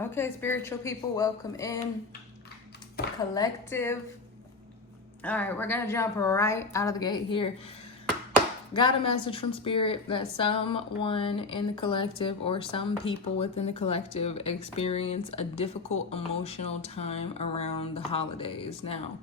Okay, spiritual people, welcome in. Collective. All right, we're going to jump right out of the gate here. Got a message from Spirit that someone in the collective or some people within the collective experience a difficult emotional time around the holidays. Now,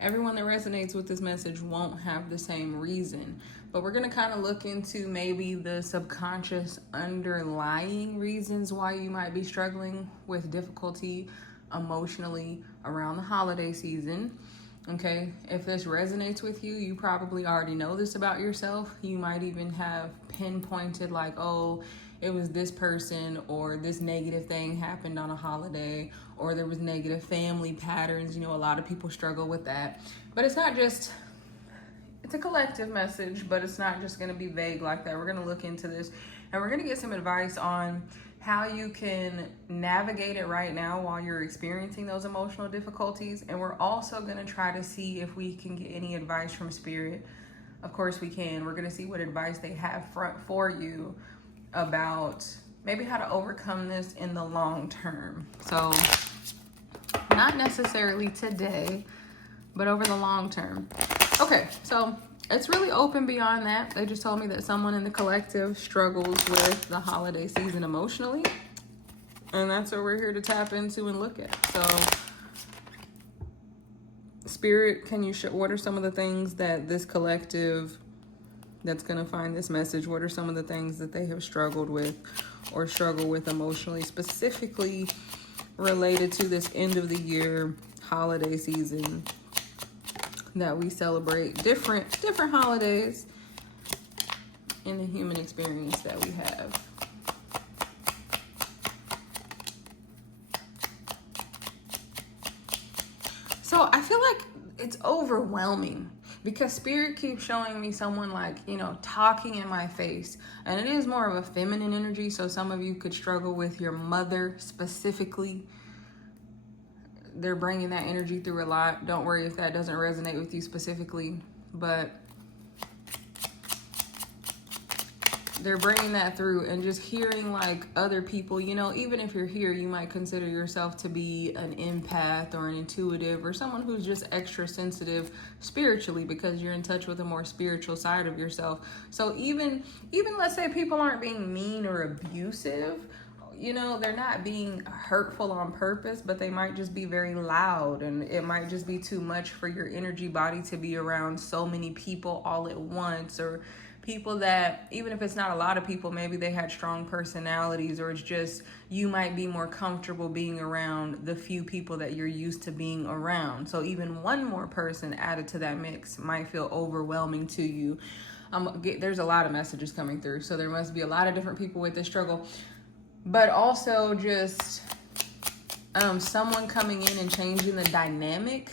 everyone that resonates with this message won't have the same reason, but we're going to kind of look into maybe the subconscious underlying reasons why you might be struggling with difficulty emotionally around the holiday season. Okay, if this resonates with you, you probably already know this about yourself. You might even have pinpointed like, oh, it was this person, or this negative thing happened on a holiday, or there was negative family patterns. You know, a lot of people struggle with that. But it's not just, it's a collective message, but it's not just going to be vague like that. We're going to look into this and we're going to get some advice on how you can navigate it right now while you're experiencing those emotional difficulties. And we're also going to try to see if we can get any advice from Spirit. Of course we can. We're going to see what advice they have for you about maybe how to overcome this in the long term. So not necessarily today, but over the long term. Okay, so it's really open beyond that. They just told me that someone in the collective struggles with the holiday season emotionally. And that's what we're here to tap into and look at. So, Spirit, can you what are some of the things that this collective that's going to find this message, what are some of the things that they have struggled with or struggle with emotionally, specifically related to this end of the year holiday season that we celebrate different holidays in the human experience that we have. So I feel like it's overwhelming because Spirit keeps showing me someone like, you know, talking in my face. And it is more of a feminine energy. So some of you could struggle with your mother specifically. They're bringing that energy through a lot. Don't worry if that doesn't resonate with you specifically, but they're bringing that through. And just hearing like other people, you know, even if you're here, you might consider yourself to be an empath or an intuitive or someone who's just extra sensitive spiritually because you're in touch with a more spiritual side of yourself. So even let's say people aren't being mean or abusive, you know, they're not being hurtful on purpose, but they might just be very loud, and it might just be too much for your energy body to be around so many people all at once, or people that, even if it's not a lot of people, maybe they had strong personalities, or it's just you might be more comfortable being around the few people that you're used to being around. So even one more person added to that mix might feel overwhelming to you. There's a lot of messages coming through, so there must be a lot of different people with this struggle. But also just someone coming in and changing the dynamic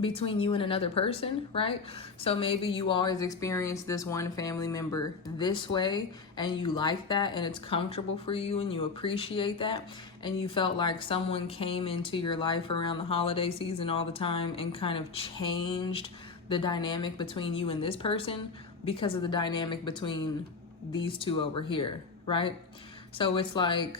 between you and another person, right? So maybe you always experience this one family member this way and you like that and it's comfortable for you and you appreciate that, and you felt like someone came into your life around the holiday season all the time and kind of changed the dynamic between you and this person because of the dynamic between these two over here, right? So it's like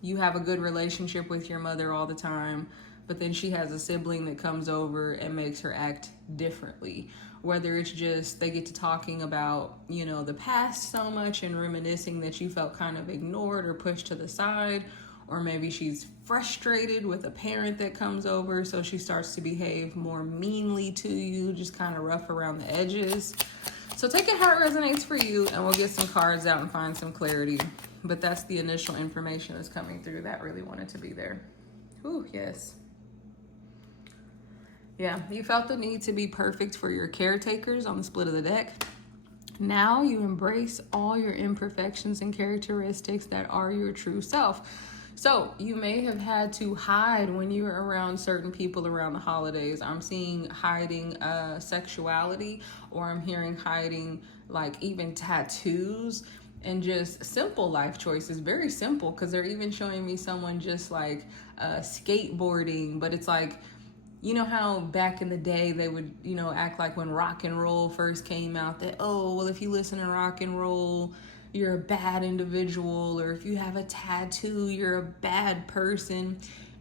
you have a good relationship with your mother all the time, but then she has a sibling that comes over and makes her act differently. Whether it's just they get to talking about, you know, the past so much and reminiscing that you felt kind of ignored or pushed to the side, or maybe she's frustrated with a parent that comes over, so she starts to behave more meanly to you, just kind of rough around the edges. So take it how it resonates for you, and we'll get some cards out and find some clarity. But that's the initial information that's coming through that really wanted to be there. Ooh, yes. Yeah, you felt the need to be perfect for your caretakers on the split of the deck. Now you embrace all your imperfections and characteristics that are your true self. So you may have had to hide when you were around certain people around the holidays. I'm seeing hiding sexuality, or I'm hearing hiding like even tattoos and just simple life choices. Very simple, because they're even showing me someone just like skateboarding, but it's like, you know how back in the day they would, you know, act like when rock and roll first came out that, oh, well, if you listen to rock and roll, you're a bad individual, or if you have a tattoo, you're a bad person.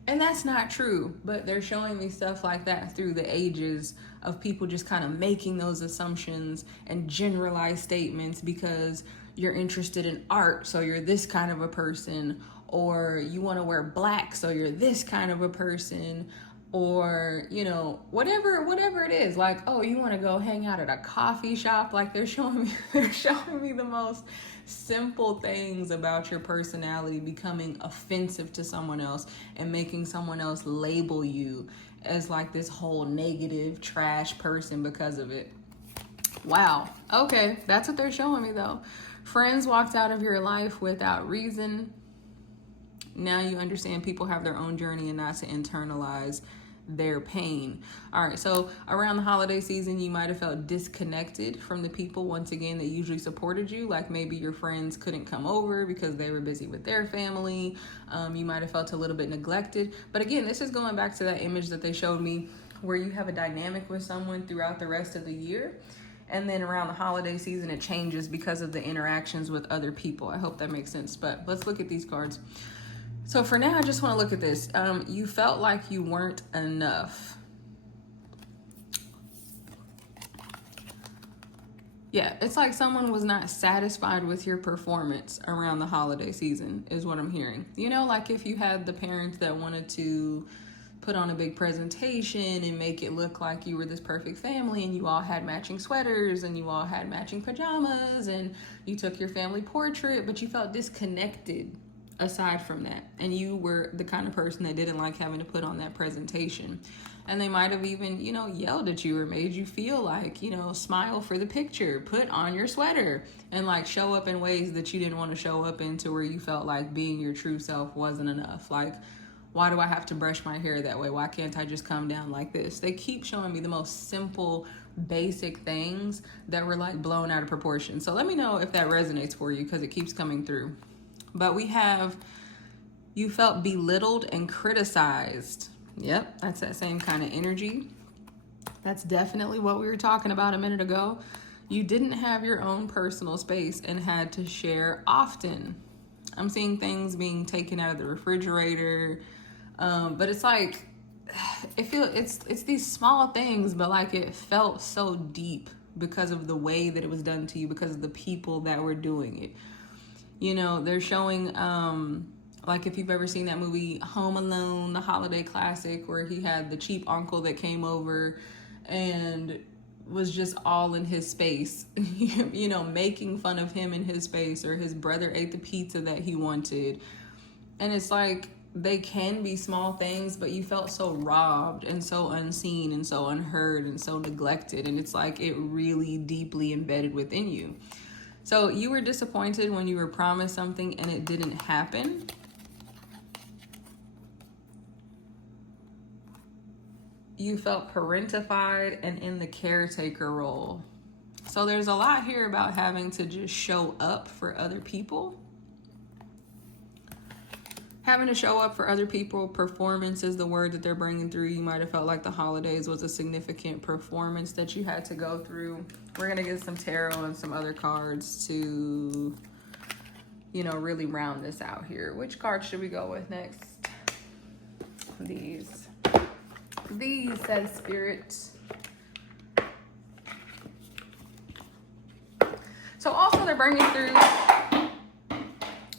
And that's not true, but they're showing me stuff like that through the ages of people just kind of making those assumptions and generalized statements because you're interested in art, so you're this kind of a person, or you want to wear black, so you're this kind of a person, or, you know, whatever it is. Like, oh, you want to go hang out at a coffee shop? Like, they're showing me the most simple things about your personality becoming offensive to someone else and making someone else label you as like this whole negative trash person because of it. Wow. Okay, that's what they're showing me though. Friends walked out of your life without reason. Now you understand people have their own journey and not to internalize their pain. All right, so around the holiday season, you might have felt disconnected from the people, once again, that usually supported you. Like maybe your friends couldn't come over because they were busy with their family. You might have felt a little bit neglected. But again, this is going back to that image that they showed me where you have a dynamic with someone throughout the rest of the year. And then around the holiday season, it changes because of the interactions with other people. I hope that makes sense. But let's look at these cards. So for now, I just want to look at this. You felt like you weren't enough. Yeah, it's like someone was not satisfied with your performance around the holiday season is what I'm hearing. You know, like if you had the parents that wanted to put on a big presentation and make it look like you were this perfect family and you all had matching sweaters and you all had matching pajamas and you took your family portrait, but you felt disconnected aside from that. And you were the kind of person that didn't like having to put on that presentation. And they might have even, you know, yelled at you or made you feel like, you know, smile for the picture, put on your sweater, and like show up in ways that you didn't want to show up in, to where you felt like being your true self wasn't enough. Like, why do I have to brush my hair that way? Why can't I just come down like this? They keep showing me the most simple, basic things that were like blown out of proportion. So let me know if that resonates for you, because it keeps coming through. But we have, you felt belittled and criticized. Yep, that's that same kind of energy. That's definitely what we were talking about a minute ago. You didn't have your own personal space and had to share often. I'm seeing things being taken out of the refrigerator. But it's like, it's these small things, but like it felt so deep because of the way that it was done to you, because of the people that were doing it. You know, they're showing, like if you've ever seen that movie Home Alone, the holiday classic, where he had the cheap uncle that came over and was just all in his space, you know, making fun of him in his space, or his brother ate the pizza that he wanted. And it's like, they can be small things, but you felt so robbed and so unseen and so unheard and so neglected. And it's like it really deeply embedded within you. So you were disappointed when you were promised something and it didn't happen. You felt parentified and in the caretaker role. So there's a lot here about having to just show up for other people. Having to show up for other people. Performance is the word that they're bringing through. You might have felt like the holidays was a significant performance that you had to go through. We're going to get some tarot and some other cards to, you know, really round this out here. Which card should we go with next? These says Spirit. So also they're bringing through,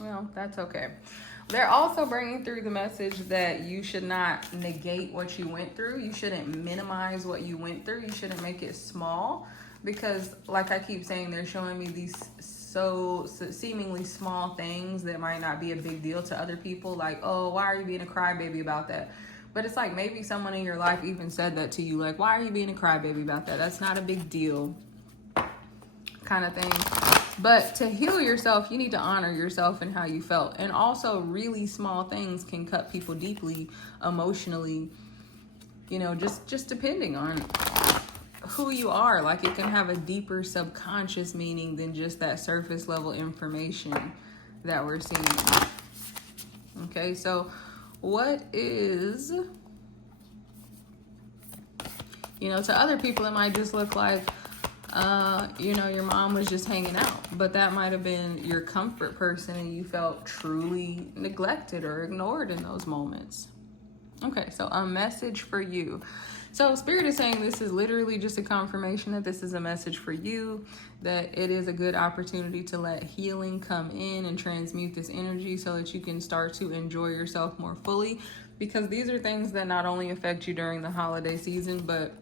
well, that's okay. They're also bringing through the message that you should not negate what you went through. You shouldn't minimize what you went through. You shouldn't make it small, because like I keep saying, they're showing me these so seemingly small things that might not be a big deal to other people. Like, oh, why are you being a crybaby about that? But it's like maybe someone in your life even said that to you. Like, why are you being a crybaby about that? That's not a big deal, kind of thing. But to heal yourself, you need to honor yourself and how you felt. And also, really small things can cut people deeply emotionally, you know, just depending on who you are. Like, it can have a deeper subconscious meaning than just that surface level information that we're seeing. Okay, so what is, you know, to other people, it might just look like, You know, your mom was just hanging out, but that might have been your comfort person and you felt truly neglected or ignored in those moments. Okay, so a message for you. So Spirit is saying this is literally just a confirmation that this is a message for you, that it is a good opportunity to let healing come in and transmute this energy so that you can start to enjoy yourself more fully, because these are things that not only affect you during the holiday season, but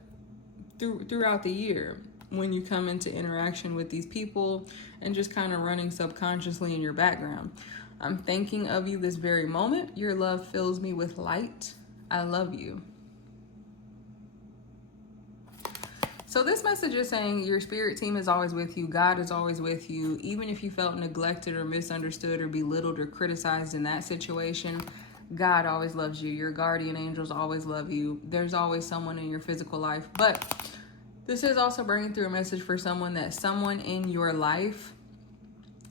throughout the year when you come into interaction with these people and just kind of running subconsciously in your background. I'm thinking of you this very moment. Your love fills me with light. I love you. So this message is saying your spirit team is always with you. God is always with you. Even if you felt neglected or misunderstood or belittled or criticized in that situation, God always loves you. Your guardian angels always love you. There's always someone in your physical life. But this is also bringing through a message for someone in your life,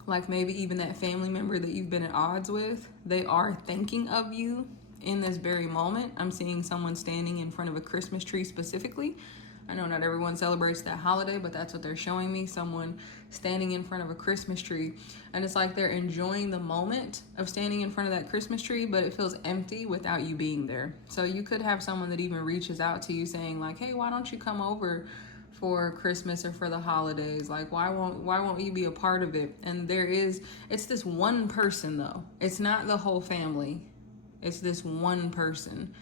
like maybe even that family member that you've been at odds with, they are thinking of you in this very moment. I'm seeing someone standing in front of a Christmas tree specifically. I know not everyone celebrates that holiday, but that's what they're showing me. Someone standing in front of a Christmas tree. And it's like they're enjoying the moment of standing in front of that Christmas tree, but it feels empty without you being there. So you could have someone that even reaches out to you saying like, hey, why don't you come over for Christmas or for the holidays? Like, why won't you be a part of it? And it's this one person though. It's not the whole family. It's this one person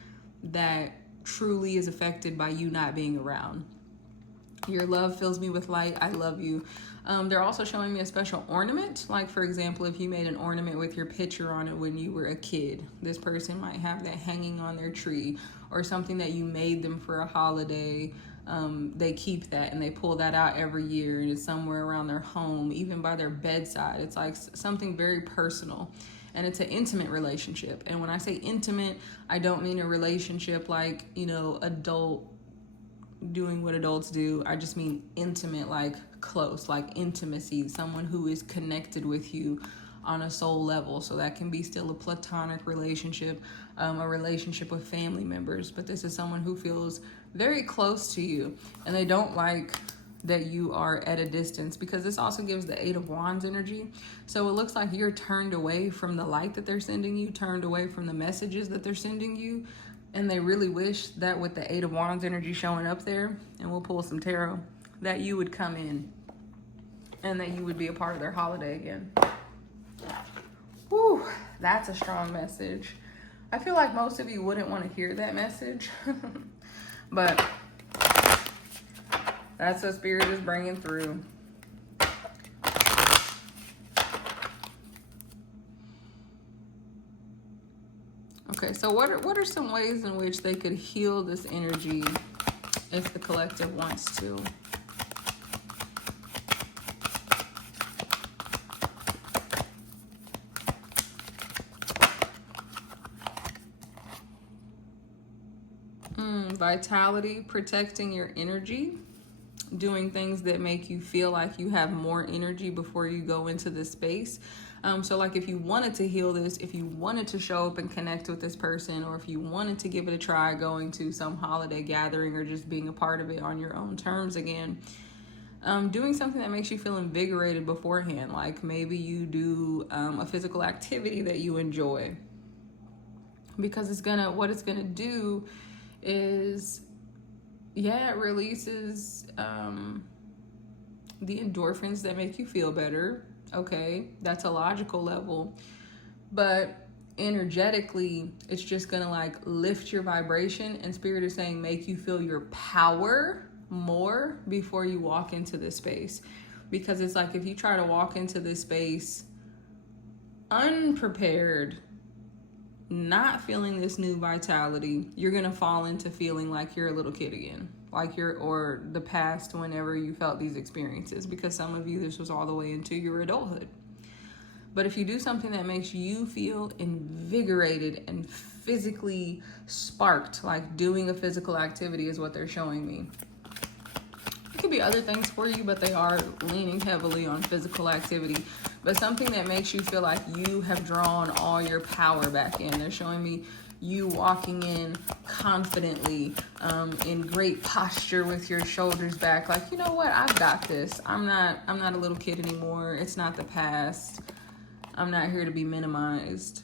that truly is affected by you not being around. Your love fills me with light. I love you. They're also showing me a special ornament. Like, for example, if you made an ornament with your picture on it when you were a kid, this person might have that hanging on their tree, or something that you made them for a holiday. They keep that and they pull that out every year, and it's somewhere around their home, even by their bedside. It's like something very personal. And it's an intimate relationship. And when I say intimate, I don't mean a relationship like, adult doing what adults do. I just mean intimate, like close, like intimacy, someone who is connected with you on a soul level. So that can be still a platonic relationship, a relationship with family members. But this is someone who feels very close to you, and they don't like that you are at a distance, because this also gives the Eight of Wands energy. So it looks like you're turned away from the light that they're sending you, turned away from the messages that they're sending you. And they really wish that with the Eight of Wands energy showing up there, and we'll pull some tarot, that you would come in and that you would be a part of their holiday again. Whew, that's a strong message. I feel like most of you wouldn't want to hear that message, but that's what Spirit is bringing through. Okay, so what are some ways in which they could heal this energy if the collective wants to? Vitality, protecting your energy, doing things that make you feel like you have more energy before you go into this space. So like if you wanted to heal this, if you wanted to show up and connect with this person, or if you wanted to give it a try going to some holiday gathering or just being a part of it on your own terms again, doing something that makes you feel invigorated beforehand. Like maybe you do a physical activity that you enjoy, because what it's gonna do is, it releases the endorphins that make you feel better. Okay, that's a logical level, but energetically, it's just gonna like lift your vibration. And Spirit is saying make you feel your power more before you walk into this space. Because it's like if you try to walk into this space unprepared, not feeling this new vitality, you're gonna fall into feeling like you're a little kid again, or the past whenever you felt these experiences, because some of you, this was all the way into your adulthood. But if you do something that makes you feel invigorated and physically sparked, like doing a physical activity is what they're showing me. It could be other things for you, but they are leaning heavily on physical activity. But something that makes you feel like you have drawn all your power back in. They're showing me you walking in confidently, in great posture with your shoulders back, like, you know what, I've got this. I'm not a little kid anymore. It's not the past. I'm not here to be minimized.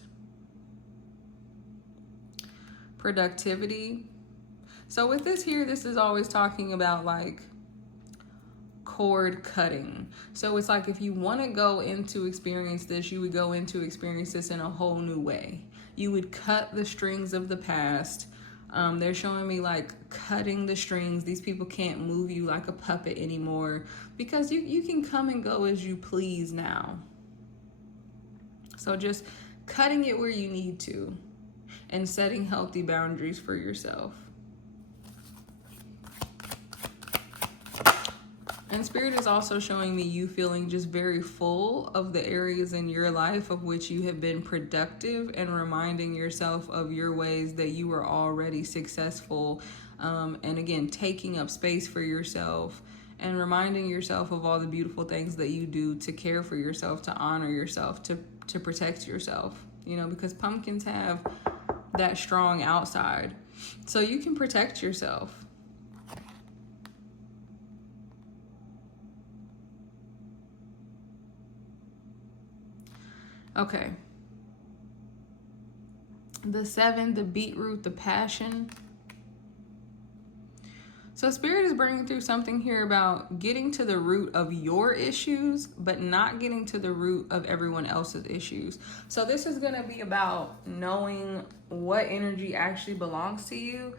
Productivity. So with this here, this is always talking about like cord cutting. So it's like if you want to go into experience this, you would go into experience this in a whole new way. You would cut the strings of the past. They're showing me like cutting the strings. These people can't move you like a puppet anymore because you can come and go as you please now. So just cutting it where you need to and setting healthy boundaries for yourself. And Spirit is also showing me you feeling just very full of the areas in your life of which you have been productive, and reminding yourself of your ways that you were already successful. And again, taking up space for yourself and reminding yourself of all the beautiful things that you do to care for yourself, to honor yourself, to protect yourself. You know, because pumpkins have that strong outside. So you can protect yourself. Okay. The 7, the beetroot, the passion. So Spirit is bringing through something here about getting to the root of your issues, but not getting to the root of everyone else's issues. So this is going to be about knowing what energy actually belongs to you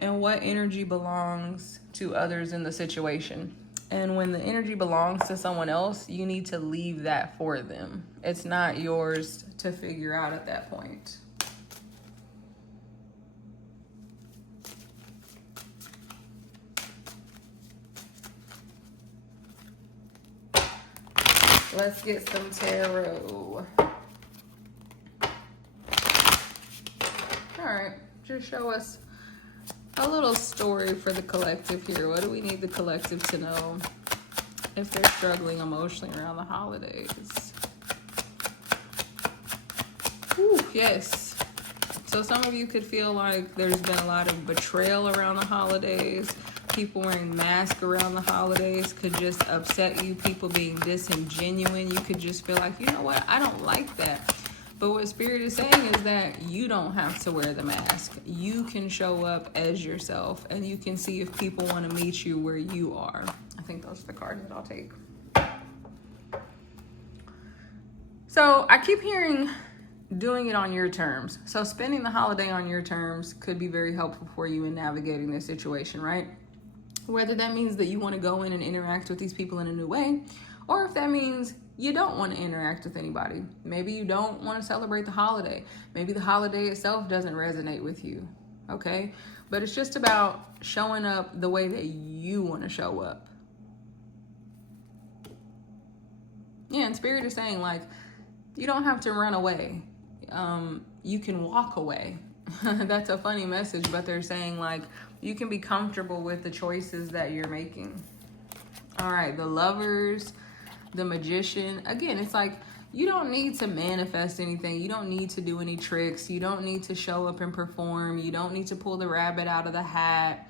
and what energy belongs to others in the situation. And when the energy belongs to someone else, you need to leave that for them. It's not yours to figure out at that point. Let's get some tarot. All right, just show us a little story for the collective here. What do we need the collective to know if they're struggling emotionally around the holidays? Ooh, yes. So some of you could feel like there's been a lot of betrayal around the holidays. People wearing masks around the holidays could just upset you. People being disingenuous. You could just feel like, you know what, I don't like that. But what Spirit is saying is that you don't have to wear the mask. You can show up as yourself, and you can see if people want to meet you where you are. I think those are the cards that I'll take. So I keep hearing doing it on your terms. So spending the holiday on your terms could be very helpful for you in navigating this situation, right? Whether that means that you want to go in and interact with these people in a new way, or if that means you don't want to interact with anybody. Maybe you don't want to celebrate the holiday. Maybe the holiday itself doesn't resonate with you, okay? But it's just about showing up the way that you want to show up. Yeah, and Spirit is saying, like, you don't have to run away. You can walk away. That's a funny message, but they're saying, like, you can be comfortable with the choices that you're making. All right, the Lovers, the Magician. Again, it's like you don't need to manifest anything. You don't need to do any tricks. You don't need to show up and perform. You don't need to pull the rabbit out of the hat.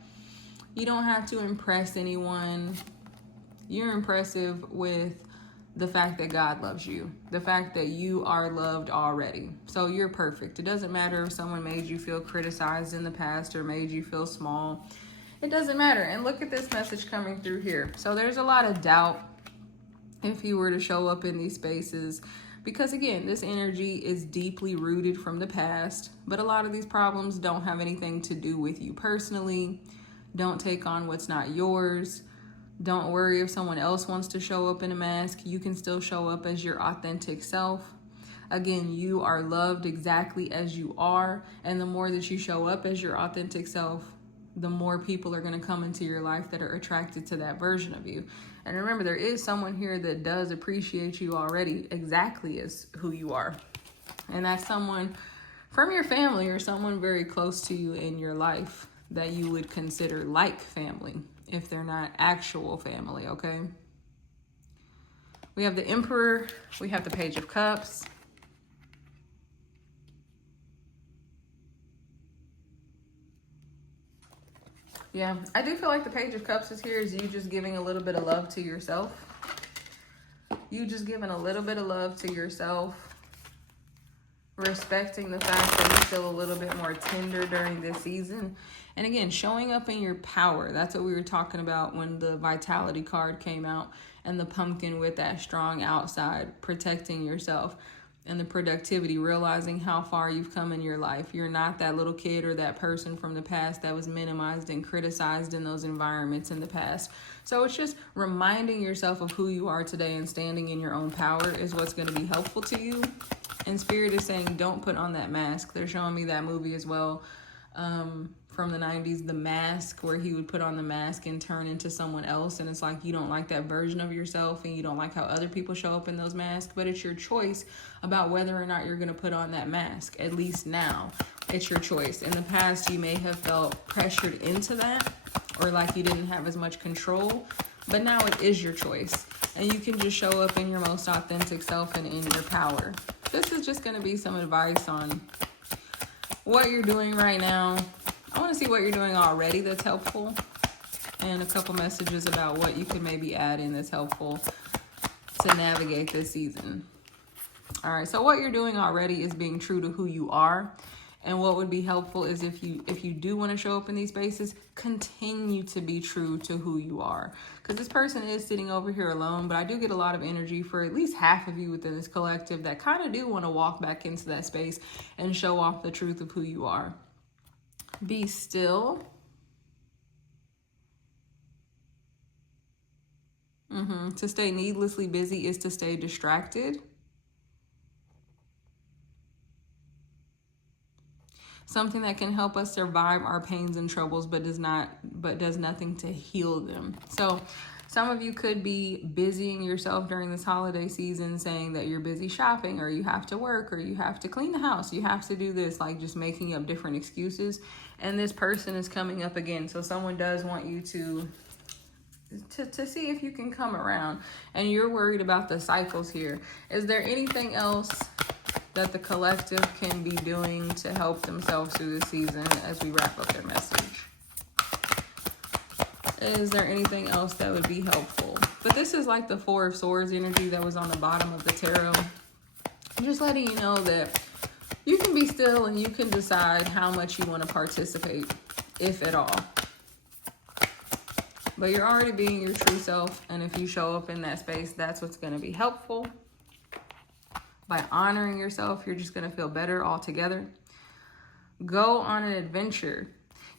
You don't have to impress anyone. You're impressive with the fact that God loves you, the fact that you are loved already. So you're perfect. It doesn't matter if someone made you feel criticized in the past or made you feel small. It doesn't matter. And look at this message coming through here. So there's a lot of doubt if you were to show up in these spaces, because again, this energy is deeply rooted from the past, but a lot of these problems don't have anything to do with you personally. Don't take on what's not yours. Don't worry if someone else wants to show up in a mask. You can still show up as your authentic self. Again, you are loved exactly as you are. And the more that you show up as your authentic self, the more people are going to come into your life that are attracted to that version of you. And remember, there is someone here that does appreciate you already exactly as who you are. And that's someone from your family or someone very close to you in your life that you would consider like family, if they're not actual family, okay? We have the Emperor, we have the Page of Cups. Yeah, I do feel like the Page of Cups is here is you just giving a little bit of love to yourself. You just giving a little bit of love to yourself. Respecting the fact that you feel a little bit more tender during this season. And again, showing up in your power. That's what we were talking about when the Vitality card came out. And the pumpkin with that strong outside, protecting yourself. And the productivity, realizing how far you've come in your life. You're not that little kid or that person from the past that was minimized and criticized in those environments in the past. So it's just reminding yourself of who you are today and standing in your own power is what's going to be helpful to you. And Spirit is saying, don't put on that mask. They're showing me that movie as well, from the 90s, The Mask, where he would put on the mask and turn into someone else. And it's like, you don't like that version of yourself and you don't like how other people show up in those masks, but it's your choice about whether or not you're going to put on that mask. At least now, it's your choice. In the past, you may have felt pressured into that, or like you didn't have as much control, but now it is your choice. And you can just show up in your most authentic self and in your power. This is just going to be some advice on what you're doing right now. I want to see what you're doing already that's helpful, and a couple messages about what you could maybe add in that's helpful to navigate this season. All right, so what you're doing already is being true to who you are. And what would be helpful is if you do want to show up in these spaces, continue to be true to who you are. Because this person is sitting over here alone, but I do get a lot of energy for at least half of you within this collective that kind of do want to walk back into that space and show off the truth of who you are. Be still. To stay needlessly busy is to stay distracted. Something that can help us survive our pains and troubles, but does nothing to heal them. So some of you could be busying yourself during this holiday season, saying that you're busy shopping, or you have to work, or you have to clean the house, you have to do this, like just making up different excuses. And this person is coming up again. So someone does want you to see if you can come around, and you're worried about the cycles here. Is there anything else that the collective can be doing to help themselves through this season as we wrap up their message? Is there anything else that would be helpful? But this is like the Four of Swords energy that was on the bottom of the tarot. I'm just letting you know that you can be still and you can decide how much you want to participate, if at all. But you're already being your true self, and if you show up in that space, that's what's going to be helpful. By honoring yourself, you're just going to feel better altogether. Go on an adventure.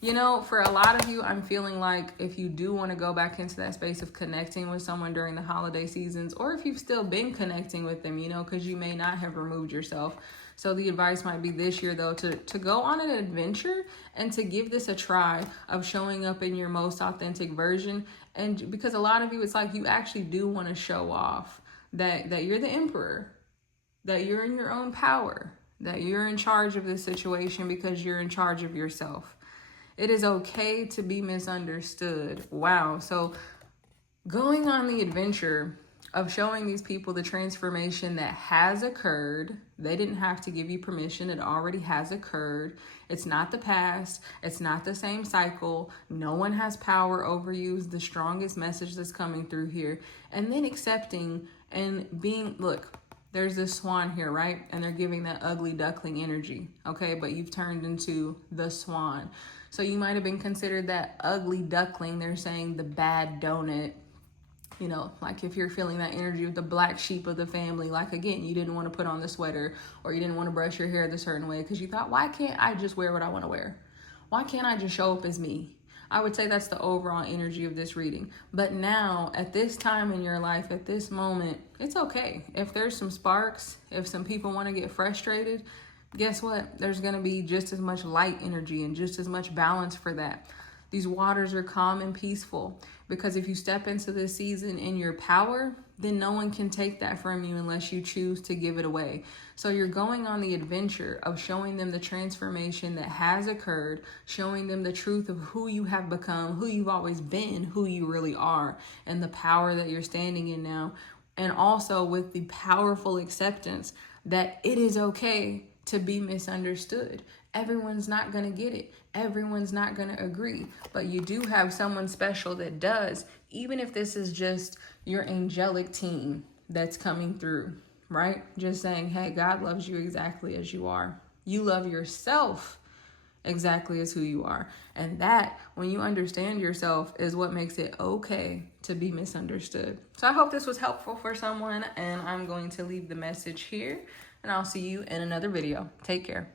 You know, for a lot of you, I'm feeling like if you do want to go back into that space of connecting with someone during the holiday seasons, or if you've still been connecting with them, you know, because you may not have removed yourself. So the advice might be this year, though, to go on an adventure and to give this a try of showing up in your most authentic version. And because a lot of you, it's like you actually do want to show off that you're the emperor, that you're in your own power, that you're in charge of this situation because you're in charge of yourself. It is okay to be misunderstood. Wow. So going on the adventure of showing these people the transformation that has occurred. They didn't have to give you permission. It already has occurred. It's not the past. It's not the same cycle. No one has power over you is the strongest message that's coming through here. And then accepting and being, look, there's this swan here, right? And they're giving that ugly duckling energy, okay? But you've turned into the swan. So you might have been considered that ugly duckling. They're saying the bad donut. You know, like if you're feeling that energy of the black sheep of the family, like again, you didn't want to put on the sweater or you didn't want to brush your hair the certain way because you thought, why can't I just wear what I want to wear? Why can't I just show up as me? I would say that's the overall energy of this reading. But now, at this time in your life, at this moment, it's okay. If there's some sparks, if some people want to get frustrated, guess what? There's going to be just as much light energy and just as much balance for that. These waters are calm and peaceful because if you step into this season in your power, then no one can take that from you unless you choose to give it away. So you're going on the adventure of showing them the transformation that has occurred, showing them the truth of who you have become, who you've always been, who you really are, and the power that you're standing in now. And also with the powerful acceptance that it is okay to be misunderstood. Everyone's not going to get it. Everyone's not going to agree. But you do have someone special that does, even if this is just your angelic team that's coming through, right? Just saying, hey, God loves you exactly as you are. You love yourself exactly as who you are. And that, when you understand yourself, is what makes it okay to be misunderstood. So I hope this was helpful for someone, and I'm going to leave the message here, and I'll see you in another video. Take care.